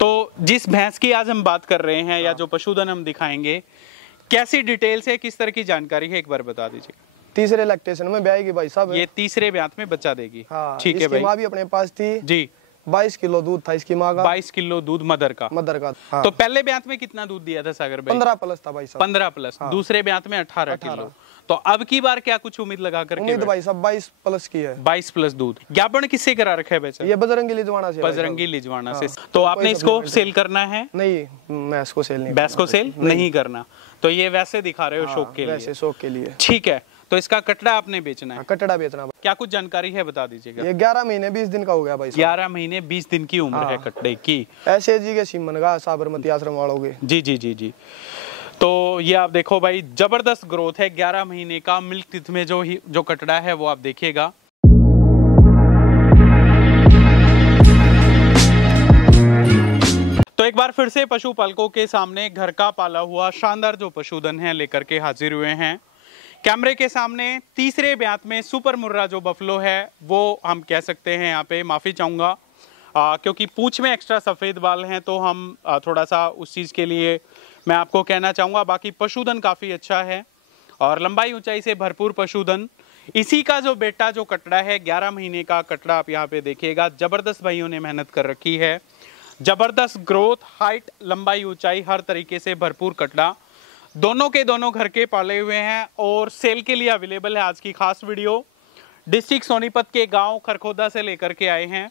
तो जिस भैंस की आज हम बात कर रहे हैं या जो पशुधन हम दिखाएंगे, कैसी डिटेल्स है, किस तरह की जानकारी है, एक बार बता दीजिए। तीसरे लैक्टेशन में ब्याएगी भाई साहब। ये तीसरे ब्यात में बच्चा देगी। हाँ, ठीक है भाई। माँ भी अपने पास थी जी। 22 किलो दूध था इसकी माँ का। 22 किलो दूध मदर का। हाँ। तो पहले ब्यात में कितना दूध दिया था सागर भाई? 15 प्लस था भाई साहब। 15 प्लस। हाँ। दूसरे ब्यात में 18 किलो। तो अब की बार क्या कुछ उम्मीद लगा करके? उम्मीद भाई साहब 22 प्लस की है। 22 प्लस दूध। ज्ञापन किससे करा रखा है वैसे? ये बजरंगी लिजवाना से। बजरंगी लिजवाना से। तो आपने इसको सेल करना है? नहीं, मैं इसको सेल नहीं। भैंस को सेल नहीं करना। तो ये वैसे दिखा रहे हो शौक के लिए? वैसे शौक के लिए। ठीक है। तो इसका कटड़ा आपने बेचना है? कटड़ा बेचना। क्या कुछ जानकारी है, बता दीजिएगा। ये 11 महीने 20 दिन का हो गया भाई साहब। 11 महीने 20 दिन की उम्र है कटड़े की। ऐसे जी के सिमन का साबरमती आश्रम वालों के। जी जी जी जी। तो ये आप देखो भाई, जबरदस्त ग्रोथ है। 11 महीने का मिल्क टीथ में जो कटड़ा है वो आप देखिएगा। तो एक बार फिर से पशुपालकों के सामने घर का पाला हुआ शानदार जो पशुधन है लेकर के हाजिर हुए हैं। कैमरे के सामने तीसरे ब्यात में सुपर मुर्रा जो बफलो है वो हम कह सकते हैं, यहाँ पे माफ़ी चाहूँगा क्योंकि पूंछ में एक्स्ट्रा सफ़ेद बाल हैं, तो हम थोड़ा सा उस चीज़ के लिए मैं आपको कहना चाहूँगा। बाकी पशुधन काफ़ी अच्छा है और लंबाई ऊंचाई से भरपूर पशुधन। इसी का जो बेटा जो कटड़ा है, 11 महीने का कटड़ा आप यहाँ पे देखिएगा। ज़बरदस्त भाइयों ने मेहनत कर रखी है। ज़बरदस्त ग्रोथ, हाइट, लंबाई, ऊंचाई, हर तरीके से भरपूर कटड़ा। दोनों के दोनों घर के पाले हुए हैं और सेल के लिए अवेलेबल है। आज की खास वीडियो डिस्ट्रिक्ट सोनीपत के गांव खरखोदा से लेकर के आए हैं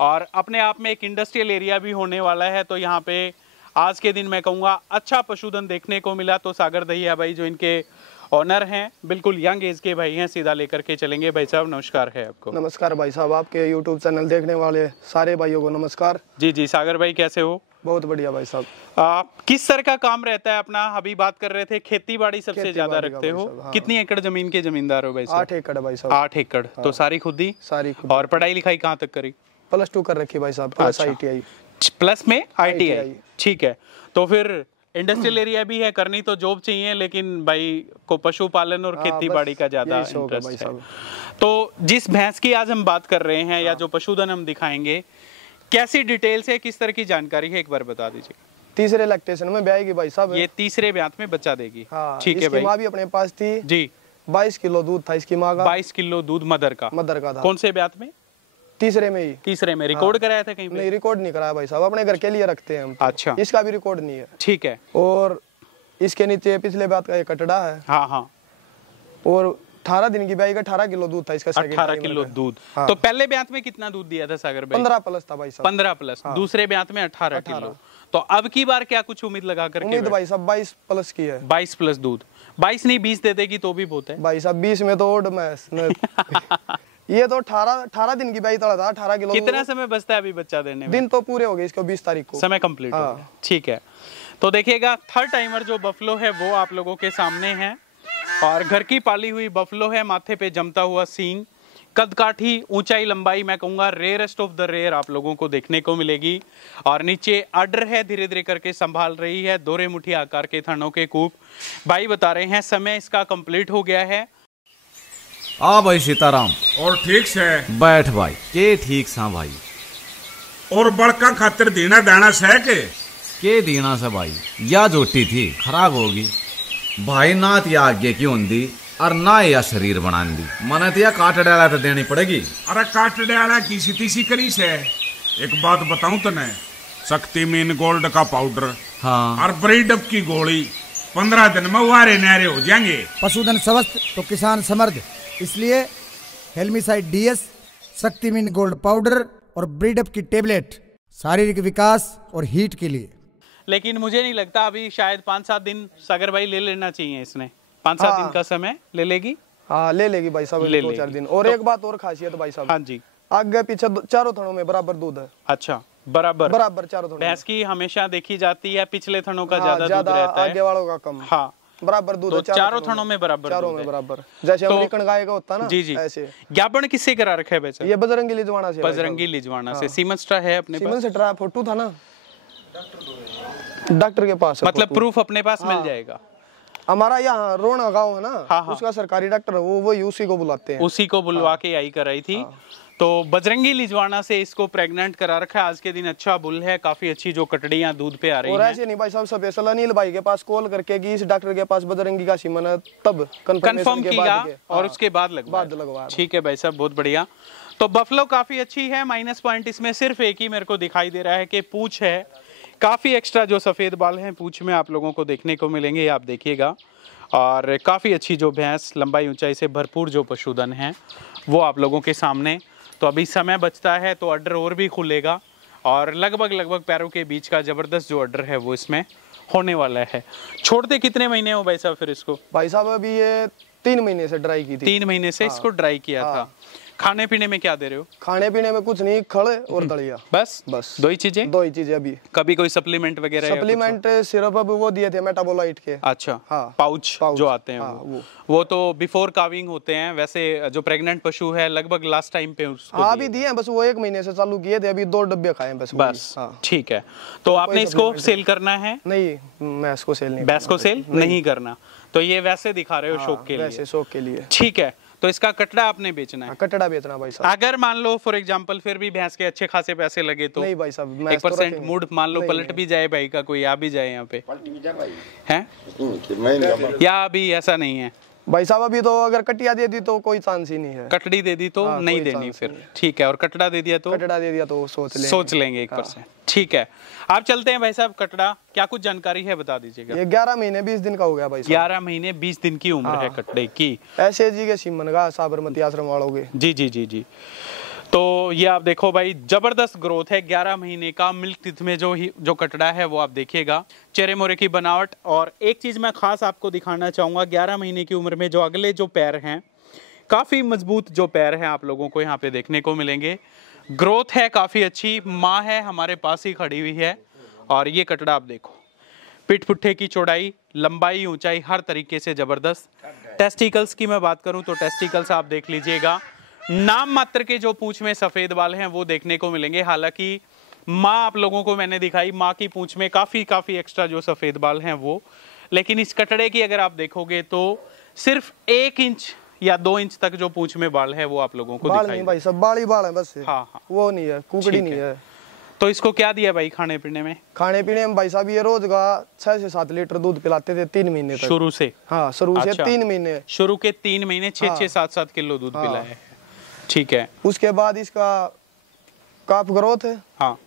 और अपने आप में एक इंडस्ट्रियल एरिया भी होने वाला है। तो यहाँ पे आज के दिन मैं कहूँगा अच्छा पशुधन देखने को मिला। तो सागर दहिया भाई जो इनके ऑनर हैं, बिल्कुल यंग एज के भाई हैं, सीधा लेकर के चलेंगे। भाई साहब नमस्कार है आपको। नमस्कार भाई साहब, आपके यूट्यूब चैनल देखने वाले सारे भाइयों को नमस्कार। जी जी। सागर भाई कैसे हो? बहुत बढ़िया भाई साहब। किस तरह का काम रहता है अपना? अभी बात कर रहे थे खेती बाड़ी सबसे ज्यादा रखते हो। हाँ। कितनी एकड़ जमीन के जमींदार हो भाई साहब? 8 एकड़ भाई साहब। 8 एकड़। हाँ। तो सारी खुद ही? सारी खुद। और पढ़ाई लिखाई कहाँ तक करी? +2 कर रखी भाई साहब। प्लस अच्छा। ITI। प्लस में ITI। ठीक है। तो फिर इंडस्ट्रियल एरिया भी है, करनी तो जॉब चाहिए, लेकिन भाई को पशुपालन और खेती बाड़ी का ज्यादा इंटरेस्ट है। तो जिस भैंस की आज हम बात कर रहे हैं या जो पशुधन हम दिखाएंगे, कैसी डिटेल्स है, किस तरह की जानकारी है, एक बार बता दीजिए। तीसरे लैक्टेशन में ब्याएगी भाई साहब। ये तीसरे ब्यात में बच्चा देगी। हाँ, ठीक है भाई। माँ भी अपने पास थी जी। 22 किलो दूध था इसकी माँ का। 22 किलो दूध मदर का था। कौन से ब्यात में? तीसरे में ही। तीसरे में। रिकॉर्ड कराया था कहीं पे? नहीं, रिकॉर्ड नहीं कराया भाई साहब, अपने घर के लिए रखते हैं हम। अच्छा। इसका भी रिकॉर्ड नहीं है। ठीक है। और इसके नीचे पिछले बात का एक कटड़ा है। हाँ हाँ। और 18 दिन की ब्याई का 18 किलो दूध था इसका। 18 किलो दूध। हाँ। तो पहले ब्यात में कितना दूध दिया था सागर भाई? 15 प्लस था भाई साहब। 15 प्लस। हाँ। दूसरे ब्यात में 18 किलो। तो अब की बार क्या कुछ उम्मीद लगा करके? उम्मीद भाई साहब 22 प्लस की है। 22 प्लस दूध। 22 नहीं 20 दे देगी तो भी बहुत है भाई साहब। 20 में तो ओड में ये तो 18 दिन की ब्याई तड़ा था। 18 किलो। कितना समय बचता है अभी बच्चा देने में? दिन तो पूरे हो गए इसको, 20 तारीख को समय कंप्लीट हो गया। ठीक है। तो देखिएगा, थर्ड टाइमर जो बफलो है वो आप लोगों के सामने है और घर की पाली हुई बफलो है। माथे पे जमता हुआ सींग, कद काठी, ऊंचाई, लंबाई, मैं कहूँगा रेयरेस्ट ऑफ द रेयर आप लोगों को देखने को मिलेगी। और नीचे आर्डर है, धीरे धीरे करके संभाल रही है। दोहरे मुट्ठी आकार के थनों के कूप। भाई बता रहे हैं समय इसका कंप्लीट हो गया है। भाई सीताराम। और ठीक से बैठ भाई। के ठीक सा भाई। और बड़का खातिर देना दाना से के दीना से भाई। या जोटी थी खराब होगी भाई, ना तिया आगे की होंदी और ना या शरीर बना दी। मने तिया काट डाला तो देनी पड़ेगी। अरे काट डाला किसी तीसी करी से। एक बात बताऊं तने, शक्तिमीन गोल्ड का पाउडर, हाँ, और ब्रीडअप की गोली 15 दिन में वारे नारे हो जाएंगे। पशुधन स्वस्थ तो किसान समृद्ध, इसलिए हेल्मिसाइड DS, शक्तिमीन गोल्ड पाउडर और ब्रीडअप की टेबलेट शारीरिक विकास और हीट के लिए। लेकिन मुझे नहीं लगता, अभी शायद 5-7 दिन सागर भाई ले लेना चाहिए इसने। 5-7 दिन का समय ले लेगी। हाँ ले लेगी भाई साहब, 2-4 दिन। और एक बात और खासियत भाई साहब। हाँ जी। आगे पीछे चारों थनों में बराबर दूध है। अच्छा, बराबर चारों थनों। भैंस की हमेशा देखी जाती है पिछले थनों का ज्यादा दूध रहता है, आगे वालों का कम। हाँ, बराबर दूध है। चारों थनों में बराबर। चारों में बराबर। जैसे अमेरिकन गाय का होता है ना। जी जी। ऐसे। ज्ञापन किससे करा रखा है वैसे? ये बजरंगी लिजवाना से। बजरंगी लिजवाना से। सीमंस्ट्रा है अपने पास? सीमंस्ट्रा फोटो था ना डॉक्टर के पास। मतलब प्रूफ अपने पास मिल जाएगा। हमारा यहाँ रोना गाँव है ना। हाँ हाँ। उसका सरकारी डॉक्टर है वो, उसी को बुलाते हैं। उसी को बुलवा के आई कराई थी। तो बजरंगी लिजवाना से इसको प्रेग्नेंट करा रखा है। आज के दिन अच्छा बुल है, काफी अच्छी जो कटड़ियां दूध पे आ रही और हैं। ऐसे नहीं भाई साहब, स्पेशल अनिल भाई के पास कॉल करके कि इस डॉक्टर के पास बजरंगी का सीमन है, तब कंफर्म के किया बाद और उसके बाद लगवाया। ठीक है भाई साहब, बहुत बढ़िया। तो बफलो काफी अच्छी है। माइनस पॉइंट इसमें सिर्फ एक ही मेरे को दिखाई दे रहा है कि पूंछ है, काफी एक्स्ट्रा जो सफेद बाल हैं पूंछ में आप लोगों को देखने को मिलेंगे, आप देखिएगा। और काफी अच्छी जो भैंस, लंबाई ऊंचाई से भरपूर जो पशुधन है वो आप लोगों के सामने। तो अभी समय बचता है तो अड्डर और भी खुलेगा और लगभग पैरों के बीच का जबरदस्त जो अड्डर है वो इसमें होने वाला है। छोड़ते कितने महीने हो भाई साहब फिर इसको? भाई साहब अभी ये 3 महीने से ड्राई की थी। 3 महीने से इसको ड्राई किया था। खाने पीने में क्या दे रहे हो? खाने पीने में कुछ नहीं, खड़ और दलिया, बस दो ही चीजें। अभी। कभी कोई सप्लीमेंट वगैरह? सप्लीमेंट सिर्फ अब वो दिए थे मेटाबोलाइट के। अच्छा, हाँ, पाउच जो आते हैं। हाँ, वो तो बिफोर काविंग होते हैं। वैसे जो प्रेग्नेंट पशु है लगभग लास्ट टाइम पे उसको हाँ अभी दिए हैं, बस वो 1 महीने से चालू किए थे, अभी 2 डब्बे खाए हैं बस। ठीक है। तो आपने इसको सेल करना है? नहीं, मैं इसको सेल नहीं, भैंस को सेल नहीं करना। तो ये वैसे दिखा रहे हो शौक के लिए? वैसे शौक के लिए। ठीक है। तो इसका कटड़ा आपने बेचना है? कटड़ा बेचना भाई साहब। अगर मान लो फॉर एग्जांपल फिर भी भैंस के अच्छे खासे पैसे लगे तो? नहीं भाई साहब, 1% मूड मान लो पलट भी जाए भाई का, कोई आ भी जाए यहाँ पे है, या अभी ऐसा नहीं है भाई साहब? अभी तो अगर कटिया दे दी तो कोई चांस ही नहीं है। कटड़ी दे दी तो नहीं देनी फिर? ठीक है। और कटड़ा दे दिया तो? कटड़ा दे दिया तो सोच लेंगे 1%। ठीक है। आप चलते हैं भाई साहब। कटड़ा क्या कुछ जानकारी है बता दीजिएगा। ये 11 महीने 20 दिन का हो गया भाई साहब। 11 महीने 20 दिन की उम्र है कटड़े की। ऐसे जी के सीमन का साबरमती आश्रम वालों के। जी। तो ये आप देखो भाई, जबरदस्त ग्रोथ है। 11 महीने का मिल्क टिथ में जो कटड़ा है वो आप देखिएगा, चेहरे मोरे की बनावट। और एक चीज मैं खास आपको दिखाना चाहूंगा, 11 महीने की उम्र में जो अगले जो पैर हैं, काफी मजबूत जो पैर हैं आप लोगों को यहाँ पे देखने को मिलेंगे। ग्रोथ है काफी अच्छी। माँ है हमारे पास ही खड़ी हुई है। और ये कटड़ा आप देखो, पिठ पुट्ठे की चौड़ाई, लंबाई, ऊंचाई हर तरीके से जबरदस्त। टेस्टिकल्स की मैं बात करूं तो टेस्टिकल्स आप देख लीजिएगा, नाम मात्र के जो पूंछ में सफेद बाल हैं वो देखने को मिलेंगे। हालांकि माँ आप लोगों को मैंने दिखाई, माँ की पूंछ में काफी एक्स्ट्रा जो सफेद बाल हैं वो। लेकिन इस कटड़े की अगर आप देखोगे तो सिर्फ 1 इंच या 2 इंच तक जो पूंछ में बाल है वो आप लोगों को दिखाई। नहीं भाई सब बाल ही बाल है बस। हाँ। वो नहीं है, कुकड़ी नहीं है। तो इसको क्या दिया भाई खाने पीने में? खाने पीने में भाई साहब ये रोज का 6 से 7 लीटर दूध पिलाते थे 3 महीने तक। शुरू से? हाँ, शुरू से 3 महीने। शुरू के 3 महीने 6-6, 7-7 किलो दूध पिलाया है। ठीक है। उसके बाद इसका काफ ग्रोथ है। हाँ।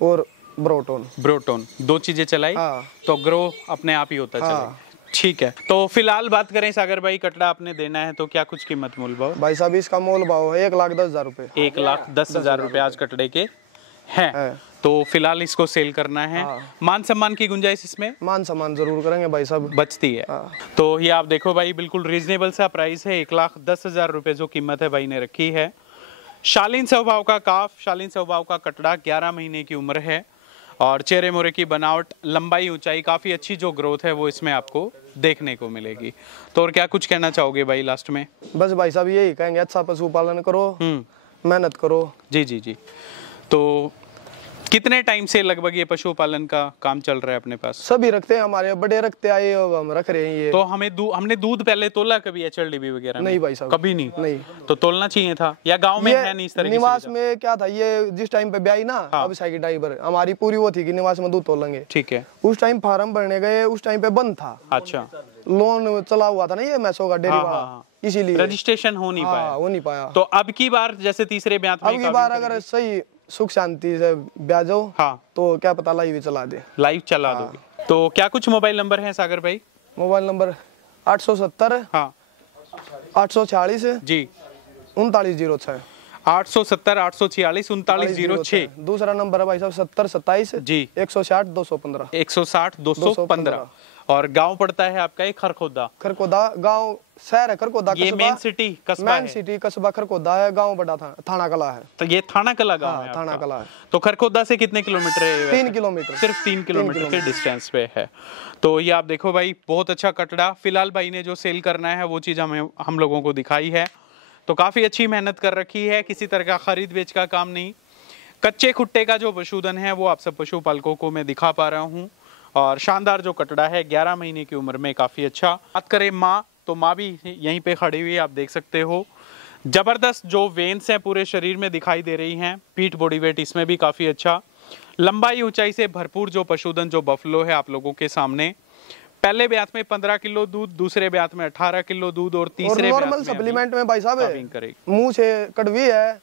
और ब्रोटोन 2 चीजें चलाई। हाँ। तो ग्रो अपने आप ही होता चलेगा। ठीक है। तो फिलहाल बात करें सागर भाई, कटड़ा आपने देना है तो क्या कुछ कीमत मूल भाव? भाई साहब इसका मोल भाव है 1,10,000 रुपए। 1,10,000 रुपए आज कटड़े के है। तो फिलहाल इसको सेल करना है। मान सम्मान की गुंजाइश इसमें? मान सम्मान जरूर करेंगे भाई साहब, बचती है। तो ये आप देखो भाई, बिल्कुल रीजनेबल सा प्राइस है। 1,10,000 रुपए जो कीमत है भाई ने रखी है। शालीन स्वभाव का काफ, शालीन स्वभाव का कटड़ा, 11 महीने की उम्र है और चेहरे मोरे की बनावट, लंबाई, ऊंचाई, काफी अच्छी जो ग्रोथ है वो इसमें आपको देखने को मिलेगी। तो और क्या कुछ कहना चाहोगे भाई लास्ट में? बस भाई साहब यही कहेंगे, अच्छा पशुपालन करो, मेहनत करो। जी। तो कितने टाइम से लगभग ये पशुपालन का काम चल रहा है अपने पास? सभी रखते हैं, हमारे बड़े रखते आए, अब हम रख रहे हैं ये। तो हमने दूध पहले तोला कभी HLDB वगैरह? नहीं भाई साहब, कभी नहीं। तो तोलना चाहिए था, या गांव में है नहीं इस तरह? निवास में क्या था, ये जिस टाइम पे ब्याई ना, अब साइकिल ड्राइवर हमारी पूरी वो थी कि निवास में दूध तोलेंगे। ठीक है। उस टाइम फार्म भरने गए, उस टाइम पे बंद था। अच्छा। लोन चला हुआ था ना ये मैसो का डेयरी वाला, इसीलिए रजिस्ट्रेशन हो नहीं पाया। तो अब की बार जैसे तीसरे ब्यात में, अब की बार अगर सही सुख शांति से ब्याह जाओ तो क्या पता लाइव चला दे, लाइव चला दोगे। तो क्या कुछ मोबाइल नंबर है सागर भाई? मोबाइल नंबर 870 846 जी 3906 870 846 3906। दूसरा नंबर है भाई साहब 70 27 जी 160 215 160 215। और गांव पड़ता है आपका एक खरखोदा गांव, शहर है खरखोदा, ये मेन सिटी कस्बा है। सिटी कस्बा खरखोदा है, गांव बड़ा थाना कला है। तो ये थाना कला गांव है, थाना कला है। तो खरखोदा से कितने किलोमीटर है? 3 किलोमीटर, सिर्फ 3 किलोमीटर के डिस्टेंस पे है। तो ये आप देखो भाई, बहुत अच्छा कटड़ा। फिलहाल भाई ने जो सेल करना है वो चीज हम लोगों को दिखाई है। तो काफी अच्छी मेहनत कर रखी है, किसी तरह का खरीद बेच का काम नहीं। कच्चे खुट्टे का जो पशुधन है वो आप सब पशुपालकों को मैं दिखा पा रहा हूँ। और शानदार जो कटड़ा है 11 महीने की उम्र में, काफ़ी अच्छा। बात करें माँ, तो माँ भी यहीं पे खड़ी हुई है, आप देख सकते हो। जबरदस्त जो वेन्स हैं पूरे शरीर में दिखाई दे रही हैं। पीठ बॉडी वेट इसमें भी काफी अच्छा, लंबाई ऊंचाई से भरपूर जो पशुधन जो बफलो है आप लोगों के सामने। पहले ब्यात में 15 किलो दूध, दूसरे ब्यात में 18 किलो दूध और तीसरे ब्यात नॉर्मल में सप्लीमेंट में भाई साहब काविंग करेगी। मुंह से कड़वी है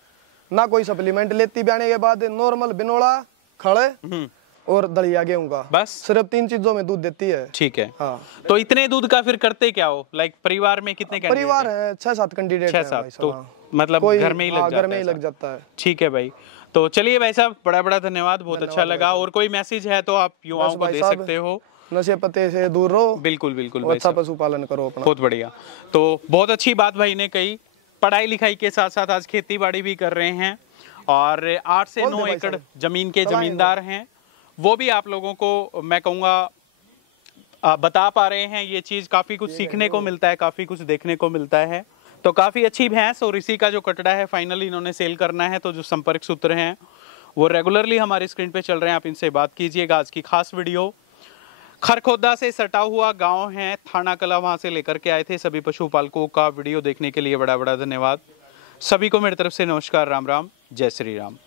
ना, कोई सप्लीमेंट लेती ब्याने के बाद, नॉर्मल बिनोला खड़े और दलिया गेहूं का, बस सिर्फ 3 चीजों में दूध देती है। ठीक है। हाँ। तो इतने दूध का फिर करते क्या हो? लाइक परिवार में कितने कैंडिडेट परिवार है 6-7 कैंडिडेट है 6-7, भाई साहब, तो हाँ। मतलब कोई घर में ही लग जाता घर में है ही ऐसा? लग जाता है। ठीक है भाई, तो चलिए भाई साहब बड़ा बड़ा धन्यवाद, बहुत अच्छा लगा। और कोई मैसेज है तो आप युवाओं को भाई दे साहब, सकते हो। नशे पते से दूर रहो, बिल्कुल बिल्कुल और भाई अच्छा साहब, पशुपालन करो अपना। बहुत बढ़िया। तो बहुत अच्छी बात भाई ने कही, पढ़ाई लिखाई के साथ साथ आज खेती बाड़ी भी कर रहे हैं और 8 से बोल दे 9 भाई एकड़ साहब। जमीन के चलाएं जमींदार हैं। वो भी आप लोगों को मैं कहूँगा बता पा रहे हैं। ये चीज़ काफ़ी कुछ सीखने को मिलता है, काफ़ी कुछ देखने को मिलता है। तो काफ़ी अच्छी भैंस, और इसी का जो कटड़ा है फाइनली इन्होंने सेल करना है। तो जो संपर्क सूत्र हैं वो रेगुलरली हमारे स्क्रीन पे चल रहे हैं, आप इनसे बात कीजिएगा। आज की खास वीडियो खरखोदा से सटा हुआ गांव है थाना कला, वहां से लेकर के आए थे। सभी पशुपालकों का वीडियो देखने के लिए बड़ा बड़ा धन्यवाद। सभी को मेरी तरफ से नमस्कार, राम राम, जय श्री राम।